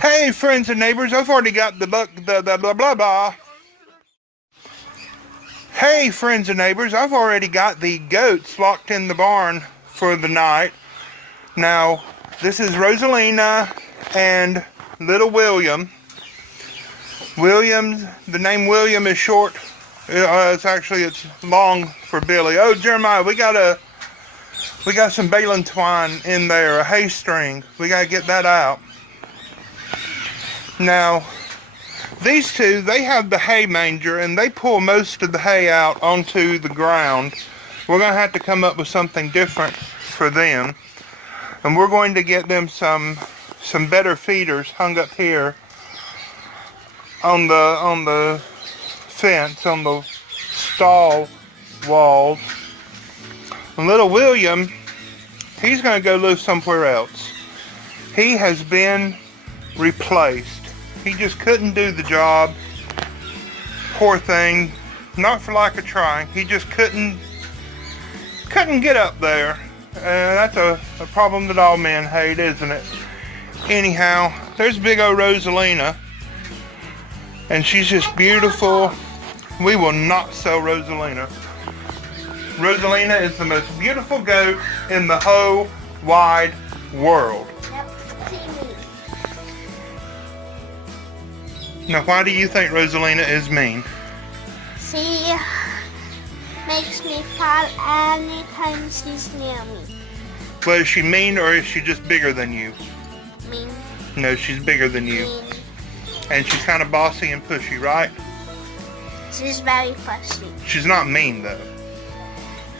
Hey, friends and neighbors, I've already got the blah blah blah. Hey, friends and neighbors, I've already got the goats locked in the barn for the night. Now, this is Rosalina and little William. The name William is short. It's long for Billy. Oh, Jeremiah, we got some baling twine in there, a hay string. We gotta get that out. Now, these two, they have the hay manger and they pull most of the hay out onto the ground. We're going to have to come up with something different for them. And we're going to get them some better feeders hung up here on the fence, on the stall walls. And little William, he's going to go live somewhere else. He has been replaced. He just couldn't do the job. Poor thing. Not for lack of trying. He just couldn't get up there. That's a problem that all men hate, isn't it? Anyhow, there's big old Rosalina. And she's just beautiful. We will not sell Rosalina. Rosalina is the most beautiful goat in the whole wide world. Now, why do you think Rosalina is mean? She makes me fall anytime she's near me. Well, is she mean or is she just bigger than you? Mean. No, she's bigger than you. Mean. And she's kind of bossy and pushy, right? She's very fussy. She's not mean, though.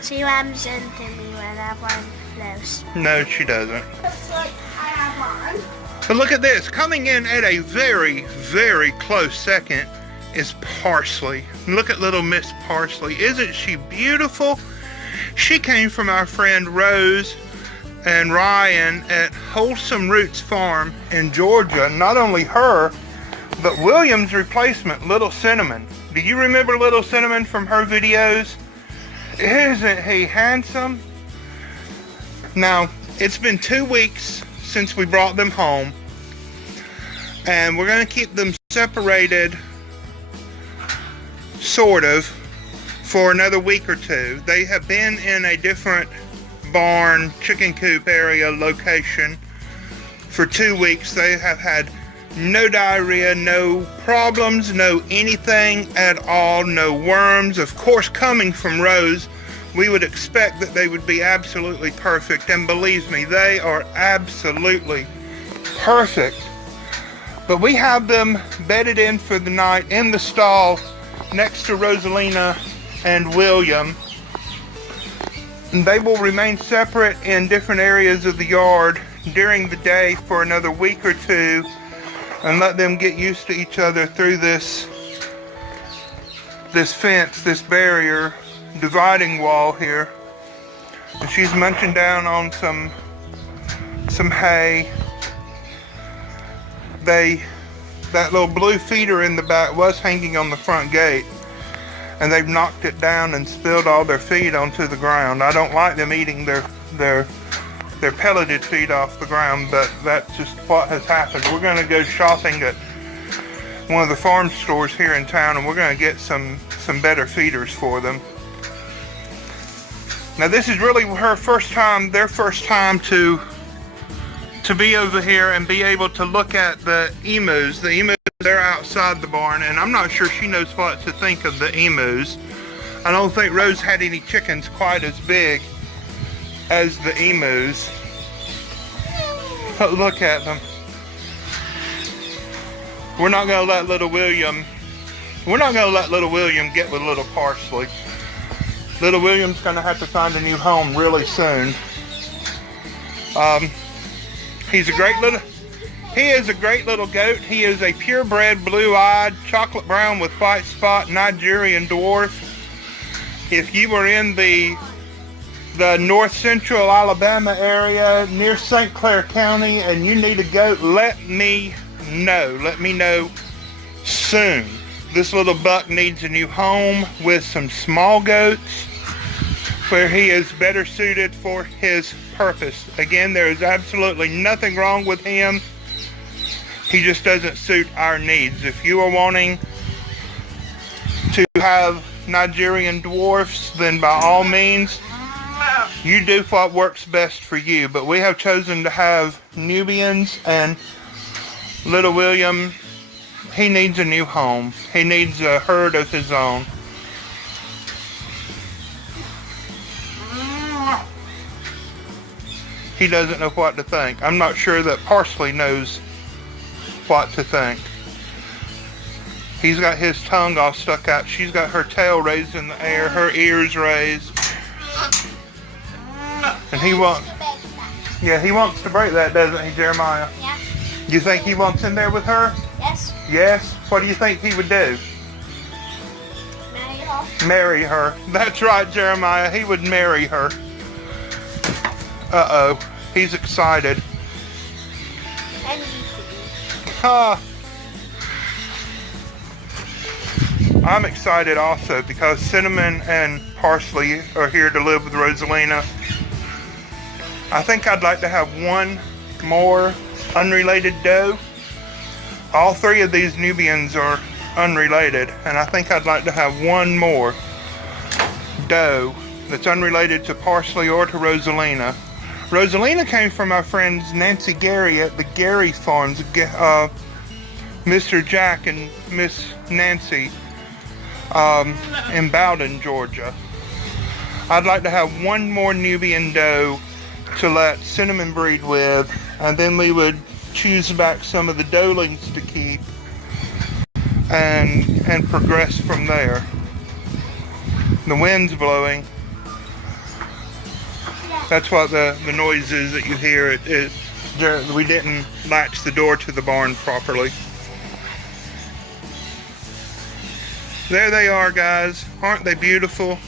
She rams into me whenever I'm close. No, she doesn't. Looks like I have one. But look at this. Coming in at a very, very close second is Parsley. Look at little Miss Parsley. Isn't she beautiful? She came from our friend Rose and Ryan at Wholesome Roots Farm in Georgia. Not only her, but William's replacement, Little Cinnamon. Do you remember Little Cinnamon from her videos? Isn't he handsome? Now, it's been 2 weeks since we brought them home, and we're going to keep them separated, sort of, for another week or two. They have been in a different barn, chicken coop area location for 2 weeks. They have had no diarrhea, no problems, no anything at all, no worms. Of course, coming from Rose, we would expect that they would be absolutely perfect, and believe me, they are absolutely perfect. But we have them bedded in for the night in the stall next to Rosalina and William. And they will remain separate in different areas of the yard during the day for another week or two, and let them get used to each other through this fence, this barrier, dividing wall here. And she's munching down on some hay. That little blue feeder in the back was hanging on the front gate, and they've knocked it down and spilled all their feed onto the ground. I don't like them eating their pelleted feed off the ground, but that's just what has happened. We're going to go shopping at one of the farm stores here in town, and we're going to get some better feeders for them. Now, this is really their first time to be over here and be able to look at the emus. The emus, they're outside the barn, and I'm not sure she knows what to think of the emus. I don't think Rose had any chickens quite as big as the emus. But look at them. We're not going to let little William get with little Parsley. Little William's going to have to find a new home really soon. He is a great little goat. He is a purebred, blue-eyed, chocolate brown with white spot Nigerian dwarf. If you were in the north central Alabama area near St. Clair County and you need a goat, let me know. Let me know soon. This little buck needs a new home with some small goats where he is better suited for his purpose. Again, there is absolutely nothing wrong with him. He just doesn't suit our needs. If you are wanting to have Nigerian dwarfs, then by all means, you do what works best for you. But we have chosen to have Nubians, and little William, he needs a new home. He needs a herd of his own. He doesn't know what to think. I'm not sure that Parsley knows what to think. He's got his tongue all stuck out. She's got her tail raised in the air, her ears raised. And he wants to break that, doesn't he, Jeremiah? Yeah. You think he wants in there with her? Yes. Yes? What do you think he would do? Marry her. Marry her. That's right, Jeremiah. He would marry her. Uh-oh. He's excited. And Ah. I'm excited also because Cinnamon and Parsley are here to live with Rosalina. I think I'd like to have one more unrelated doe. All three of these Nubians are unrelated, and I think I'd like to have one more doe that's unrelated to Parsley or to Rosalina. Rosalina came from my friends Nancy Gary at the Gary Farms, Mr. Jack and Miss Nancy in Bowden, Georgia. I'd like to have one more Nubian doe to let Cinnamon breed with, and then we would choose back some of the doelings to keep and progress from there. The wind's blowing. That's what the noise is that you hear. We didn't latch the door to the barn properly. There they are, guys. Aren't they beautiful?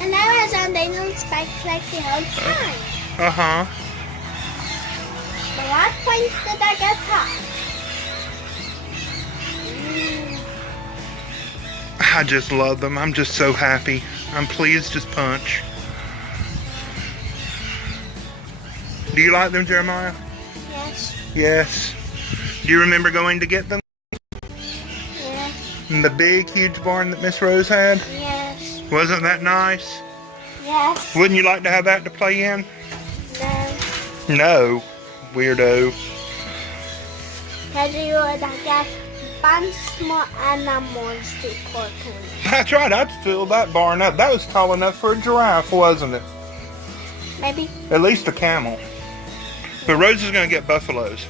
And I was on they don't spike like the whole time. Uh-huh. But what point did I get hot? I just love them. I'm just so happy. I'm pleased as punch. Do you like them, Jeremiah? Yes. Yes. Do you remember going to get them? Yes. In the big, huge barn that Miss Rose had? Yes. Wasn't that nice? Yes. Wouldn't you like to have that to play in? No. No, weirdo. Because you would get bunch more animals to put in. That's right, I'd fill that barn up. That was tall enough for a giraffe, wasn't it? Maybe. At least a camel. But Rose is going to get buffaloes.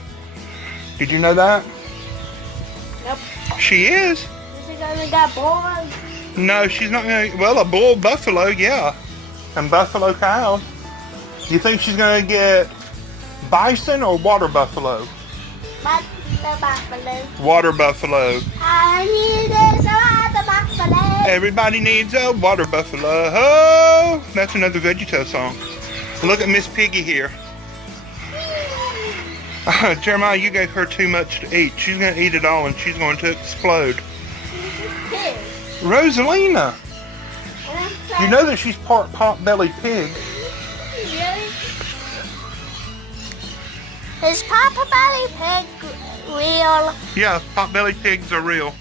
Did you know that? Nope. She is. Is she gonna get bulls? No, she's not going to. Well, a bull buffalo, yeah. And buffalo cows. You think she's going to get bison or water buffalo? But the buffalo. Water buffalo. I need is a water buffalo. Everybody needs a water buffalo. Oh, that's another VeggieTale song. Look at Miss Piggy here. Jeremiah, you gave her too much to eat. She's going to eat it all and she's going to explode. Pig. Rosalina, you know that she's part pot-bellied pig. Really? Is Papa Belly Pig real? Yeah, pot-bellied pigs are real.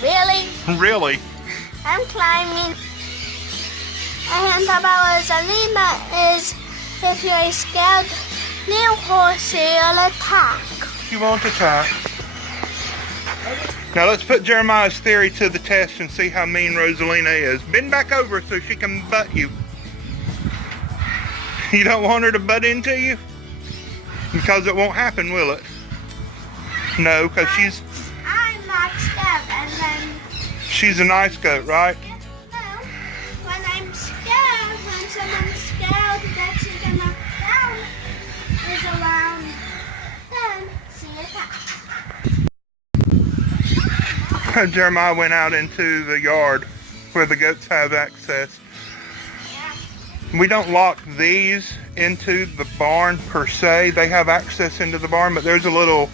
Really? Really? I'm climbing. And Papa Rosalina is, if you're scared, little horse will attack. She won't attack. Now let's put Jeremiah's theory to the test and see how mean Rosalina is. Bend back over so she can butt you. You don't want her to butt into you? Because it won't happen, will it? No, because I'm not scared, and then... she's a nice goat, right? No, when I'm scared, when someone's scared that she's gonna down is around, then she attacks. Jeremiah went out into the yard where the goats have access. We don't lock these into the barn per se. They have access into the barn, but there's a little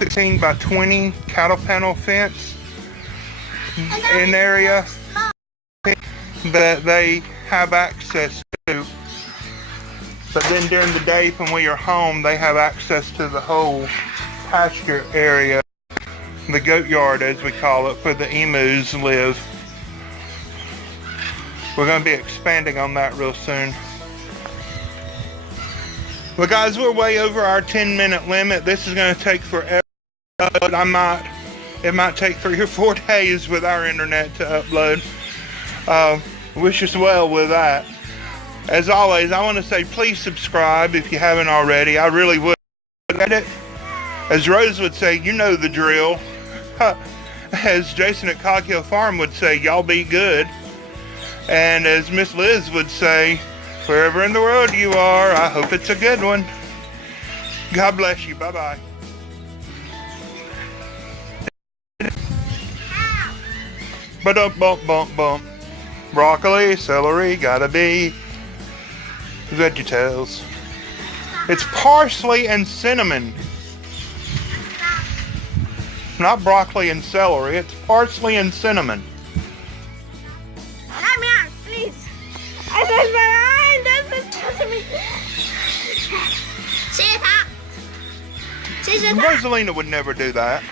16 by 20 cattle panel fence in area that they have access to. But then during the day when we are home, they have access to the whole pasture area, the goat yard as we call it, where the emus live. We're going to be expanding on that real soon. Well guys, we're way over our 10-minute limit. This is going to take forever. It might take 3 or 4 days with our internet to upload. Wish us well with that. As always, I want to say please subscribe if you haven't already. I really would. As Rose would say, you know the drill. As Jason at Coghill Farm would say, y'all be good. And as Miss Liz would say, wherever in the world you are, I hope it's a good one. God bless you. Bye-bye. Ba-dum-bump-bump-bump. Broccoli, celery, gotta be VeggieTales. It's parsley and cinnamon. Not broccoli and celery, it's parsley and cinnamon. Let me out, please. I said my mind doesn't touch me. See it up. See it up. Rosalina would never do that.